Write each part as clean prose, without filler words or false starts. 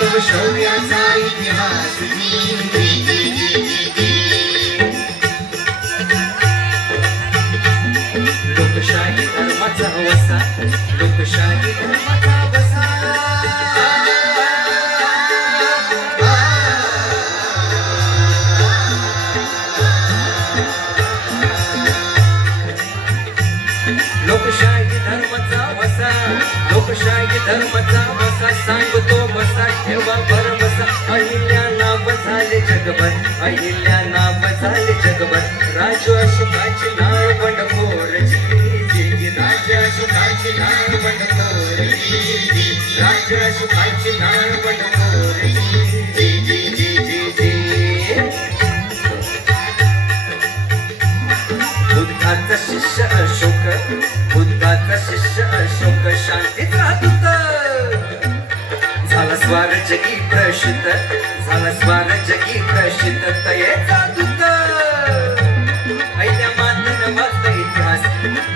तो शौर्याचा इतिहास लोकशाही धर्माचा वसा लोकशाही धर्माचा वसा लोकशाही धर्माचा वसा लोकशाही धर्माचा वसा सांगतो बसा ठेवा भरवसा अहिल्या नाव झाले जगभर अहिल्या नाव झाले जगभर राजू अशोकाची नाळ बंडखोर राजू अशोकाची नाळ बंडखोर राजू अशोकाची नाळ बंडखोर बुद्धाचा शिष्य अशोक बुद्धाचा शिष्य अशोक शांतीचा दूत झाला स्वार जगी प्रसिद्ध झाला स्वार जगी प्रसिद्ध तयेचा दूत पहिल्या मातेने वाचला इतिहास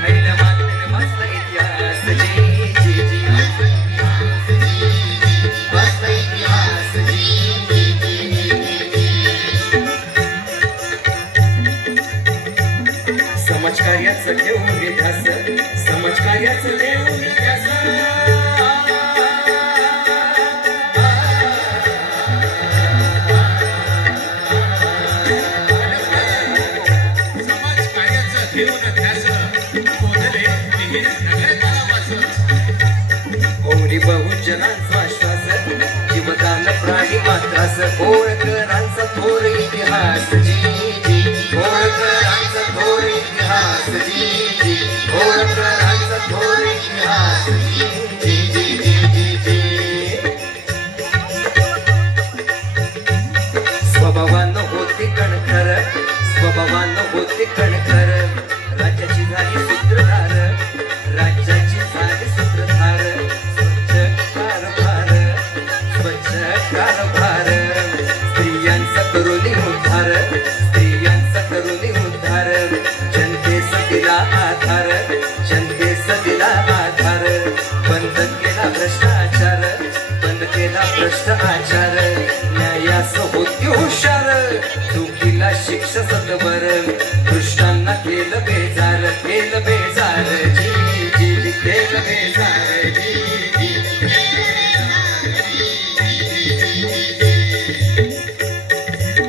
पहिल्या मातेने वाचला इतिहास जी जी जी वाचला इतिहास समाजकार्याचं ठेवून ध्यास समाजकार्याचं ठेवून ध्यास समाजकार्याचं ठेवून ध्यास बोधले ओरी बहुजनांचा श्वास जीवदान प्राणी मात्रास होळकरांचा थोर इतिहास जी जी होळकरांचा थोर इतिहास जी जी होळकरांचा थोर इतिहास जी जी जी जी जी स्वभावानं होती कणखर स्वभावानं होती कणखर राज्याची झाली सूत्रधार राज्याची झाली सूत्रधार स्वच्छ कारभार स्त्रियांचा करुणी उद्धार स्त्रियांचा करुणी उद्धार जनतेस दिला आधार जनतेस दिला आधार बंद केला भ्रष्टाचार बंद केला भ्रष्टाचार न्यायास होती हुशार चुकीला शिक्षा सतबर दुष्टांना केलं बेजार जी जी जी केलं बेजार जी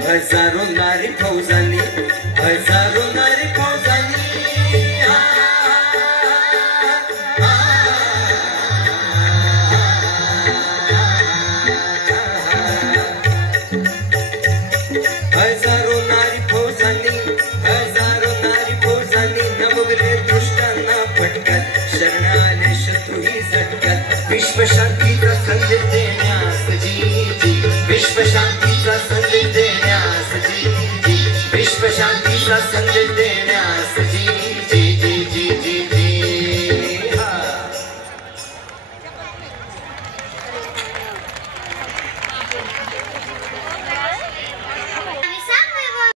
हजारो नारी फौजांनी हजारो नारी फौजांनी हजारो नारी फौजांनी नमवले दुष्टांना फटक्यात शरणाले शत्रू ही झटक्यात विश्वशांतीचा संदेश देण्यास जी जी विश्वशांतीचा संदेश देण्यास जी जी विश्वशांतीचा संदेश देण्यास